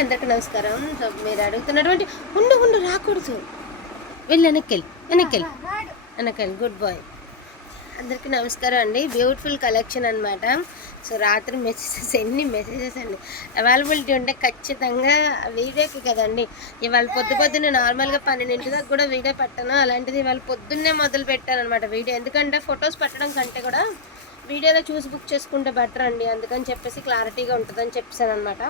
అందరికి నమస్కారం. మీరు అడుగుతున్నటువంటి ఉండు ఉండు రాకూడదు, వెళ్ళి వెనక్కి గుడ్ బాయ్. అందరికీ నమస్కారం అండి. బ్యూటిఫుల్ కలెక్షన్ అనమాట. సో రాత్రి ఎన్ని మెసేజెస్ అండి. అవైలబిలిటీ ఉంటే ఖచ్చితంగా వీడియోకి కదండి. ఇవాళ పొద్దున్నే నార్మల్గా 12 దాకా కూడా వీడియో పెట్టాను. అలాంటిది ఇవాళ పొద్దున్నే మొదలు పెట్టాను అనమాట వీడియో. ఎందుకంటే ఫొటోస్ పెట్టడం కంటే కూడా వీడియోలో చూసి బుక్ చేసుకుంటే బెటర్ అండి. అందుకని చెప్పేసి క్లారిటీగా ఉంటుందని చెప్పాను అనమాట.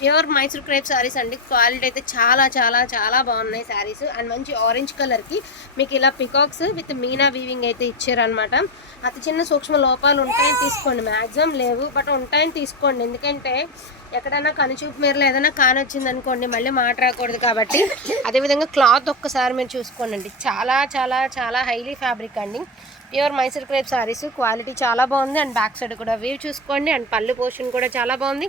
ప్యూర్ మైసూర్ క్రేప్ శారీస్ అండి. క్వాలిటీ అయితే చాలా చాలా చాలా బాగున్నాయి శారీస్. అండ్ మంచి ఆరెంజ్ కలర్కి మీకు ఇలా పికాక్స్ విత్ మీనా వీవింగ్ అయితే ఇచ్చారనమాట. అతి చిన్న సూక్ష్మ లోపాలు ఉంటాయని తీసుకోండి, మ్యాక్సిమం లేవు బట్ ఉంటాయని తీసుకోండి. ఎందుకంటే ఎక్కడైనా కనుచూపు మేరలో ఏదైనా కానొచ్చింది అనుకోండి మళ్ళీ మాట రాకూడదు కాబట్టి. అదేవిధంగా క్లాత్ ఒక్కసారి మీరు చూసుకోండి. చాలా చాలా చాలా హైలీ ఫ్యాబ్రిక్ అండి. Pure Mysore crepe saris quality చాలా బాగుంది. అండ్ బ్యాక్ సైడ్ కూడా వీవ్ చూసుకోండి. అండ్ పళ్ళు పోర్షన్ కూడా చాలా బాగుంది.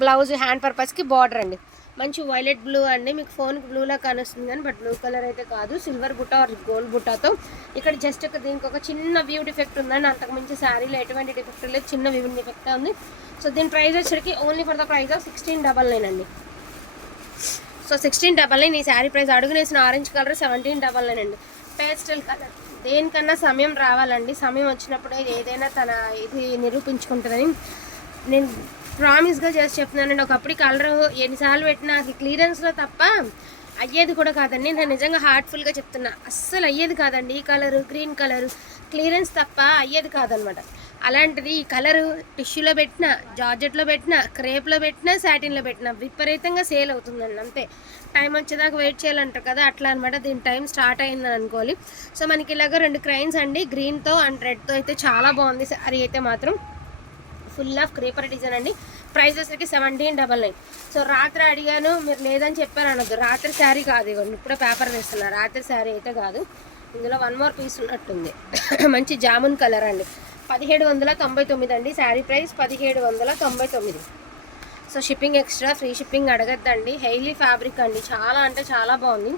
బ్లౌజ్ హ్యాండ్ పర్పస్కి బార్డర్ అండి. మంచి వైలెట్ బ్లూ అండి. మీకు ఫోన్కి బ్లూలా కానొస్తుంది కానీ బట్ బ్లూ కలర్ అయితే కాదు, సిల్వర్ బుట్ట ఆర్ గోల్డ్ బుట్టాతో. ఇక్కడ జస్ట్ దీనికి ఒక చిన్న వ్యూ డిఫెక్ట్ ఉందండి. అంతకుమించి శారీలో ఎటువంటి డిఫెక్ట్ లేదు, చిన్న వ్యూ డిఫెక్ట్ ఉంది. సో దీని ప్రైస్ వచ్చరికి only for the price of 1699 అండి. సో 1699 ఈ శారీ ప్రైస్. అడుగునేసిన ఆరెంజ్ కలర్ 1799 అండి. పేస్టల్ కలర్ దేనికన్నా సమయం రావాలండి. సమయం వచ్చినప్పుడే ఏదైనా తన ఇది నిరూపించుకుంటుందని నేను ప్రామిస్గా చేసి చెప్తున్నానండి. ఒకప్పుడు కలర్ ఎన్నిసార్లు పెట్టినా అది క్లియరెన్స్లో తప్ప అయ్యేది కూడా కాదండి. నేను నిజంగా హార్ట్ఫుల్గా చెప్తున్నా, అస్సలు అయ్యేది కాదండి. ఈ కలరు గ్రీన్ కలరు క్లియరెన్స్ తప్ప అయ్యేది కాదనమాట. అలాంటిది ఈ కలరు టిష్యూలో పెట్టినా, జార్జెట్లో పెట్టినా, క్రేప్లో పెట్టినా, సాటిన్లో పెట్టినా విపరీతంగా సేల్ అవుతుందండి. అంతే, టైం వచ్చేదాకా వెయిట్ చేయాలంటారు కదా, అట్లా అనమాట. దీని టైం స్టార్ట్ అయిందని అనుకోవాలి. సో మనకి ఇలాగ 2 క్రైన్స్ అండి, గ్రీన్తో అండ్ రెడ్తో అయితే చాలా బాగుంది శారీ అయితే మాత్రం. ఫుల్ ఆఫ్ క్రేపర్ డిజైన్ అండి. ప్రైస్ వచ్చేసరికి 1799. సో రాత్రి అడిగాను, మీరు లేదని చెప్పాను అనొద్దు. రాత్రి శారీ కాదు, ఇవ్వండి ఇప్పుడే పేపర్ వేస్తున్నా. రాత్రి శారీ అయితే కాదు, ఇందులో 1 మోర్ పీస్ ఉన్నట్టుంది. మంచి జామున్ కలర్ అండి. 1799 అండి sari price, 1799. So shipping extra, free shipping అడగద్దండి. హైలీ ఫ్యాబ్రిక్ అండి, చాలా అంటే చాలా బాగుంది.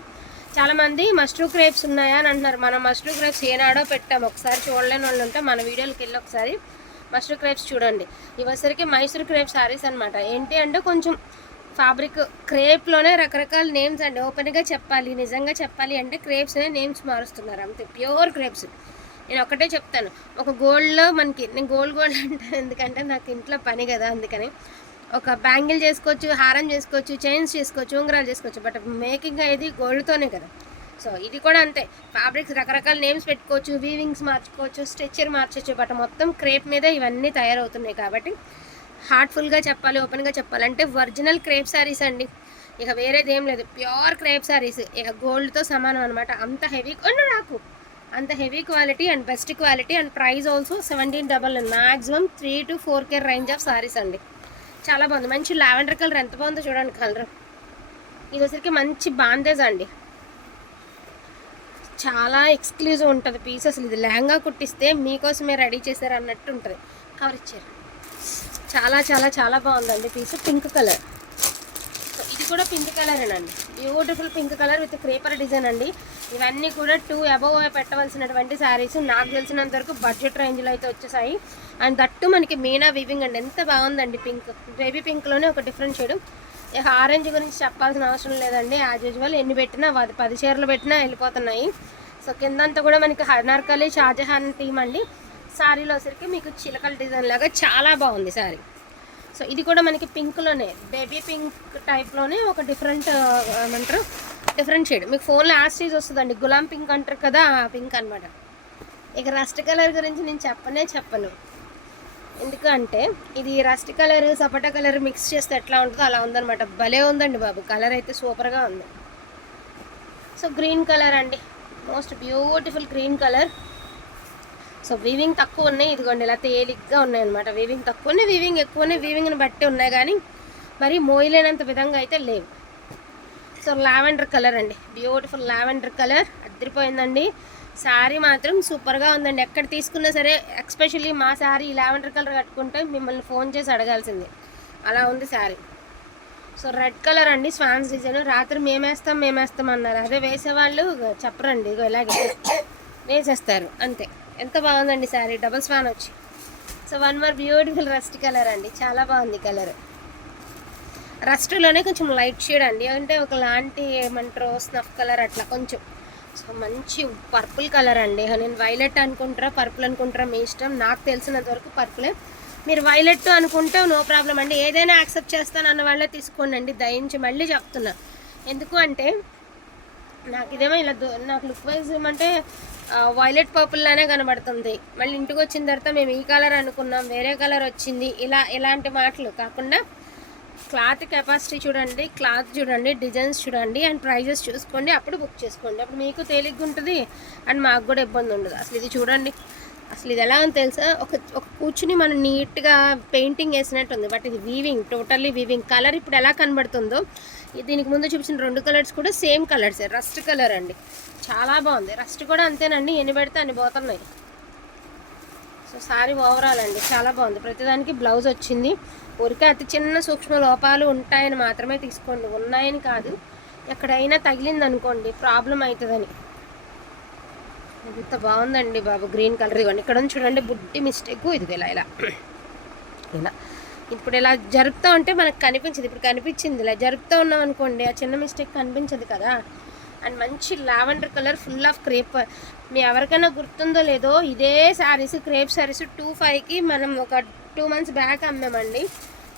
చాలామంది మస్ట్రూ క్రేప్స్ ఉన్నాయా అని అంటున్నారు. మనం మస్ట్రూ క్రేప్స్ ఏనాడో పెట్టాము, ఒకసారి చూడలేని వాళ్ళు ఉంటే మన వీడియోకి వెళ్ళి ఒకసారి మస్ట్రూ క్రేప్స్ చూడండి. ఇవసరికి మైసూర్ క్రేప్ శారీస్ అనమాట. ఏంటి అంటే కొంచెం ఫ్యాబ్రిక్ క్రేప్లోనే రకరకాల నేమ్స్ అండి. ఓపెన్గా చెప్పాలి, నిజంగా చెప్పాలి అంటే క్రేప్స్ అనే నేమ్స్ మారుస్తున్నారు అంతే. Pure crepes. నేను ఒకటే చెప్తాను, ఒక గోల్డ్లో మనకి, నేను గోల్డ్ అంటాను ఎందుకంటే నాకు ఇంట్లో పని కదా, అందుకని ఒక బ్యాంగిల్ చేసుకోవచ్చు, హారం చేసుకోవచ్చు, చైన్స్ చేసుకోవచ్చు, ఉంగరాలు చేసుకోవచ్చు, బట్ మేకింగ్ అయ్యేది గోల్డ్తోనే కదా. సో ఇది కూడా అంతే. ఫ్యాబ్రిక్స్ రకరకాల నేమ్స్ పెట్టుకోవచ్చు, వీవింగ్స్ మార్చుకోవచ్చు, స్ట్రెచ్చర్ మార్చవచ్చు, బట్ మొత్తం క్రేప్ మీద ఇవన్నీ తయారవుతున్నాయి కాబట్టి హార్ట్ఫుల్గా చెప్పాలి, ఓపెన్గా చెప్పాలంటే ఒరిజినల్ క్రేప్ శారీస్ అండి. ఇక వేరేది ఏం లేదు, ప్యూర్ క్రేప్ శారీస్. ఇక గోల్డ్తో సమానం అనమాట. అంత హెవీ నాకు అంత heavy quality and best quality. And price also 1799. Maximum 3 to 4K range of saris అండి. చాలా బాగుంది. మంచి లావెండర్ కలర్, ఎంత బాగుందో చూడండి కలర్. ఇది వచ్చరికి మంచి బాందేజ్ అండి, చాలా ఎక్స్క్లూజివ్ ఉంటుంది పీస్. అసలు ఇది లెహంగా కుట్టిస్తే మీకోసమే రెడీ చేశారు అన్నట్టు ఉంటుంది. కవర్ ఇచ్చారు. చాలా చాలా చాలా బాగుందండి పీస్. Pink colour. సో ఇది కూడా పింక్ కలరేనండి. Beautiful pink colour with creeper design అండి. ఇవన్నీ కూడా 2 above పెట్టవలసినటువంటి శారీస్. నాకు తెలిసినంత వరకు బడ్జెట్ రేంజ్లో అయితే వచ్చేసాయి. అండ్ దట్టు మనకి మీనా వీవింగ్ అండి. ఎంత బాగుందండి పింక్, బేబీ పింక్లోనే ఒక డిఫరెంట్ షేడ్. ఇక ఆరెంజ్ గురించి చెప్పాల్సిన అవసరం లేదండి. యాజ్ యూజువల్ ఎన్ని పెట్టినా 10 చీరలు పెట్టినా వెళ్ళిపోతున్నాయి. సో కిందంతా కూడా మనకి అనార్కలి షాజహాన్ థీమ్ అండి. శారీలో వచ్చరికి మీకు చిలకల డిజైన్ లాగా చాలా బాగుంది శారీ. సో ఇది కూడా మనకి పింక్లోనే, బేబీ పింక్ టైప్లోనే ఒక డిఫరెంట్ ఏమంటారు, డిఫరెంట్ షేడ్. మీకు ఫోన్లో యాస్టీజ్ వస్తుందండి, గులాం పింక్ అంటారు కదా, ఆ పింక్ అనమాట. ఇక రస్ట్ కలర్ గురించి నేను చెప్పను. ఎందుకంటే ఇది రస్ట్ కలర్ సపోటా కలర్ మిక్స్ చేస్తే ఎట్లా ఉంటుందో అలా ఉందనమాట. భలే ఉందండి బాబు, కలర్ అయితే సూపర్గా ఉంది. సో గ్రీన్ కలర్ అండి, most beautiful green colour. So weaving తక్కువ ఉన్నాయి, ఇదిగోండి ఇలా తేలిగ్గా ఉన్నాయి అనమాట. వీవింగ్ తక్కువ ఉన్నాయి, వీవింగ్ ఎక్కువ ఉన్నాయి, వీవింగ్ని బట్టి ఉన్నాయి కానీ మరి మోయలేనంత విధంగా అయితే లేవు. సో లావెండర్ కలర్ అండి, బ్యూటిఫుల్ లావెండర్ కలర్, అదిరిపోయిందండి. శారీ మాత్రం సూపర్గా ఉందండి. ఎక్కడ తీసుకున్నా సరే, ఎక్స్పెషల్లీ మా శారీ లావెండర్ కలర్ కట్టుకుంటే మిమ్మల్ని ఫోన్ చేసి అడగాల్సిందే, అలా ఉంది శారీ. సో రెడ్ కలర్ అండి, స్వాన్స్ డిజైన్. రాత్రి మేమేస్తాం అన్నారు, అదే వేసేవాళ్ళు చెప్పరండి, ఇగో ఇలాగే వేసేస్తారు అంతే. ఎంత బాగుందండి శారీ, డబుల్ స్వాన్ వచ్చి. So 1 more beautiful rust colour అండి, చాలా బాగుంది కలర్. రస్ట్లోనే కొంచెం లైట్ షేడ్ అండి, అంటే ఒకలాంటి ఏమంటారు స్నఫ్ కలర్ అట్లా కొంచెం. సో మంచి పర్పుల్ కలర్ అండి. నేను వైలెట్ అనుకుంటారా పర్పుల్ అనుకుంటారా మీ ఇష్టం, నాకు తెలిసినంత వరకు పర్పులే. మీరు వైలెట్ అనుకుంటే నో ప్రాబ్లం అండి, ఏదైనా యాక్సెప్ట్ చేస్తాను అన్న వాళ్ళే తీసుకోండి. దయించి మళ్ళీ చెప్తున్నా, ఎందుకు అంటే నాకు ఇదేమో ఇలా నాకు లుక్ వైజ్ ఏమంటే వైలెట్ పర్పుల్లానే కనబడుతుంది. మళ్ళీ ఇంటికి వచ్చిన తర్వాత మేము ఈ కలర్ అనుకున్నాం, వేరే కలర్ వచ్చింది, ఇలాంటి మాటలు కాకుండా క్లాత్ కెపాసిటీ చూడండి, క్లాత్ చూడండి, డిజైన్స్ చూడండి, అండ్ ప్రైజెస్ చూసుకోండి, అప్పుడు బుక్ చేసుకోండి. అప్పుడు మీకు తేలిగ్గా ఉంటుంది అండ్ మాకు కూడా ఇబ్బంది ఉండదు. అసలు ఇది చూడండి, అసలు ఇది ఎలా అని తెలుసా, ఒక కూర్చుని మనం నీట్గా పెయింటింగ్ వేసినట్టు ఉంది. బట్ ఇది వీవింగ్, టోటల్లీ వీవింగ్. కలర్ ఇప్పుడు ఎలా కనబడుతుందో దీనికి ముందు చూపించిన 2 కలర్స్ కూడా సేమ్ కలర్స్, రస్ట్ కలర్ అండి. చాలా బాగుంది. రస్ట్ కూడా అంతేనండి, ఎన్ని పెడితే అన్ని పోతున్నాయి. సో సారీ ఓవరాల్ అండి చాలా బాగుంది. ప్రతిదానికి బ్లౌజ్ వచ్చింది. ఊరికే అతి చిన్న సూక్ష్మ లోపాలు ఉంటాయని మాత్రమే తీసుకోండి, ఉన్నాయని కాదు. ఎక్కడైనా తగిలింది అనుకోండి ప్రాబ్లం అవుతుందని. ఎంత బాగుందండి బాబు గ్రీన్ కలర్. ఇవ్వండి ఇక్కడ చూడండి, బుడ్డి మిస్టేక్ ఇది ఇలా ఇలా ఇలా ఇప్పుడు ఇలా జరుపుతూ ఉంటే మనకు కనిపించదు. ఇప్పుడు కనిపించింది. ఇలా జరుపుతూ ఉన్నాం అనుకోండి ఆ చిన్న మిస్టేక్ కనిపించదు కదా. అండ్ మంచి lavender colour, full of crepe. మీ ఎవరికైనా గుర్తుందో లేదో, ఇదే శారీస్ క్రేప్ శారీస్ 2,500కి మనం ఒక 2 months బ్యాక్ అమ్మామండి.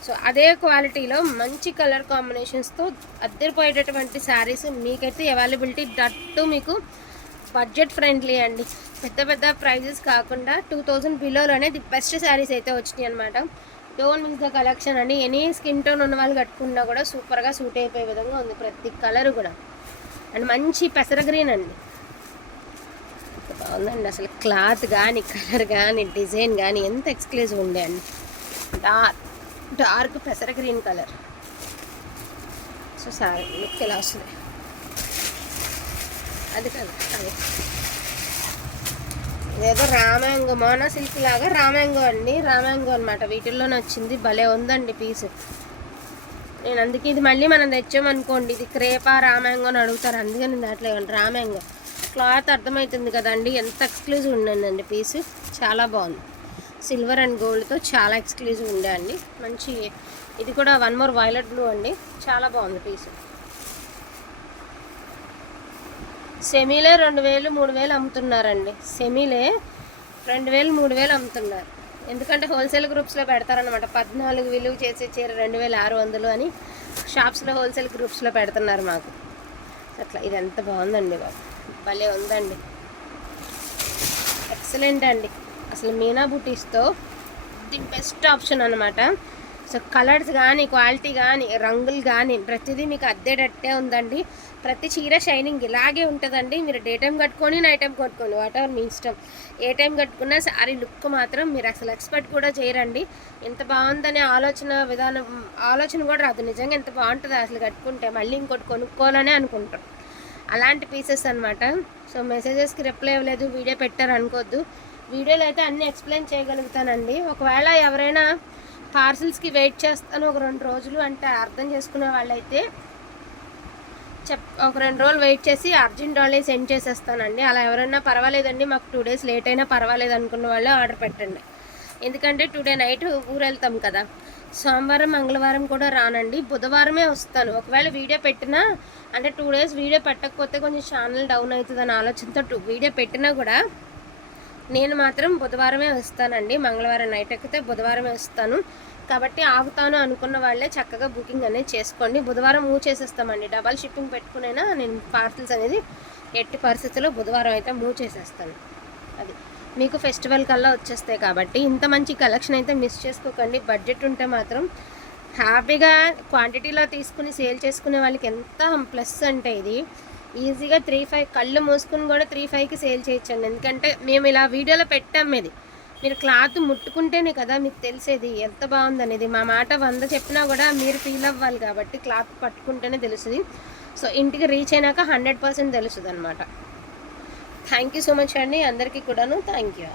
సో అదే క్వాలిటీలో మంచి కలర్ కాంబినేషన్స్తో అద్దరిపోయేటటువంటి శారీస్ మీకైతే అవైలబిలిటీ. దట్టు మీకు బడ్జెట్ ఫ్రెండ్లీ అండి, పెద్ద పెద్ద ప్రైజెస్ కాకుండా 2000 బిలోలోనే ది బెస్ట్ శారీస్ అయితే వచ్చినాయి అనమాట. డోంట్ మిస్ ద కలెక్షన్ అండి. ఎనీ స్కిన్ టోన్ ఉన్న వాళ్ళు కట్టుకున్నా కూడా సూపర్గా సూట్ అయిపోయే విధంగా ఉంది ప్రతి కలర్ కూడా. అండ్ మంచి పెసర గ్రీన్ అండి, బాగుందండి. అసలు క్లాత్ కానీ కలర్ కానీ డిజైన్ కానీ ఎంత ఎక్స్క్లూజివ్ ఉండే అండి. డార్క్ పెసర green colour. So sorry look ఎలా వస్తుంది అది కదా, అది ఇదేదో రామ్యాంగో, మోనా సిల్క్ లాగా రామ్యాంగో అండి, రామ్యాంగో అనమాట. వీటిల్లోనే వచ్చింది, భలే ఉందండి పీసు. నేను అందుకే ఇది మళ్ళీ మనం తెచ్చామనుకోండి, ఇది క్రేపా రామ్యాంగో అని అడుగుతారు, అందుకే నేను దాంట్లో రామ్యాంగో. క్లాత్ అర్థమవుతుంది కదండి ఎంత ఎక్స్క్లూజివ్ ఉండండి పీసు, చాలా బాగుంది. సిల్వర్ అండ్ గోల్డ్తో చాలా ఎక్స్క్లూజివ్ ఉండే అండి. మంచి ఇది కూడా 1 more వైలెట్ బ్లూ అండి, చాలా బాగుంది పీసు. సెమీలే 2000 3000 అమ్ముతున్నారండి. సెమీలే 2000 3000 అమ్ముతున్నారు. ఎందుకంటే హోల్సేల్ గ్రూప్స్లో పెడతారనమాట. 14 విలువ చేసే చీర 2600 అని షాప్స్లో హోల్సేల్ గ్రూప్స్లో పెడుతున్నారు మాకు. అట్లా ఇది ఎంత బాగుందండి బాబు, భలే ఉందండి, ఎక్సలెంట్ అండి. అసలు మీనా బూటీస్తో ది బెస్ట్ ఆప్షన్ అనమాట. సో కలర్స్ కానీ క్వాలిటీ కానీ రంగులు కానీ ప్రతిదీ మీకు అద్దేటట్టే ఉందండి. ప్రతి చీర షైనింగ్ ఇలాగే ఉంటుందండి. మీరు డే టైం కట్టుకొని నైట్ టైం కట్టుకోండి, వాటెవర్ మీ ఇష్టం. ఏ టైం కట్టుకున్నా శారీ లుక్ మాత్రం మీరు అసలు ఎక్స్పెక్ట్ కూడా చేయరండి. ఎంత బాగుందనే ఆలోచన కూడా రాదు. నిజంగా ఎంత బాగుంటుందో అసలు కట్టుకుంటే మళ్ళీ ఇంకోటి కొనుక్కోవాలనే అనుకుంటాం. అలాంటి పీసెస్ అనమాట. సో మెసేజెస్కి రిప్లై ఇవ్వలేదు, వీడియో పెట్టారు అనుకోవద్దు. వీడియోలో అయితే అన్నీ ఎక్స్ప్లెయిన్ చేయగలుగుతానండి. ఒకవేళ ఎవరైనా పార్సిల్స్కి వెయిట్ చేస్తాను ఒక 2 రోజులు అంటే అర్థం చేసుకునే వాళ్ళైతే ఒక 2 రోజులు వెయిట్ చేసి అర్జెంట్ వాళ్ళే సెండ్ చేసేస్తానండి. అలా ఎవరైనా పర్వాలేదండి మాకు 2 days లేట్ అయినా పర్వాలేదు అనుకున్న వాళ్ళే ఆర్డర్ పెట్టండి. ఎందుకంటే టుడే నైట్ ఊరు వెళ్తాం కదా. సోమవారం మంగళవారం కూడా రానండి, బుధవారమే వస్తాను. ఒకవేళ వీడియో పెట్టినా అంటే 2 days వీడియో పెట్టకపోతే కొంచెం ఛానల్ డౌన్ అవుతుందని ఆలోచనతో వీడియో పెట్టినా కూడా నేను మాత్రం బుధవారమే వస్తానండి. మంగళవారం నైట్ ఎక్కితే బుధవారమే వస్తాను. కాబట్టి ఆగుతాను అనుకున్న వాళ్ళే చక్కగా బుకింగ్ అనేది చేసుకోండి. బుధవారం మూవ్ చేసేస్తామండి. డబల్ షిప్పింగ్ పెట్టుకునైనా నేను పార్సిల్స్ అనేది ఎట్టి పరిస్థితుల్లో బుధవారం అయితే మూవ్ చేసేస్తాను. అది మీకు ఫెస్టివల్ కల్లా వచ్చేస్తాయి కాబట్టి ఇంత మంచి కలెక్షన్ అయితే మిస్ చేసుకోకండి. బడ్జెట్ ఉంటే మాత్రం హ్యాపీగా క్వాంటిటీలో తీసుకుని సేల్ చేసుకునే వాళ్ళకి ఎంత ప్లస్ అంటే ఇది ఈజీగా 3,500 కళ్ళు మూసుకుని కూడా 3,500కి సేల్ చేయొచ్చండి. ఎందుకంటే మేము ఇలా వీడియోలో పెట్టాం. ఇది మీరు క్లాత్ ముట్టుకుంటేనే కదా మీకు తెలిసేది ఎంత బాగుందనేది. మా మాట 100 చెప్పినా కూడా మీరు ఫీల్ అవ్వాలి కాబట్టి క్లాత్ పట్టుకుంటేనే తెలుస్తుంది. సో ఇంటికి రీచ్ అయినాక 100% తెలుస్తుంది అనమాట. థ్యాంక్ యూ సో మచ్ అండి అందరికీ కూడాను. Thank you.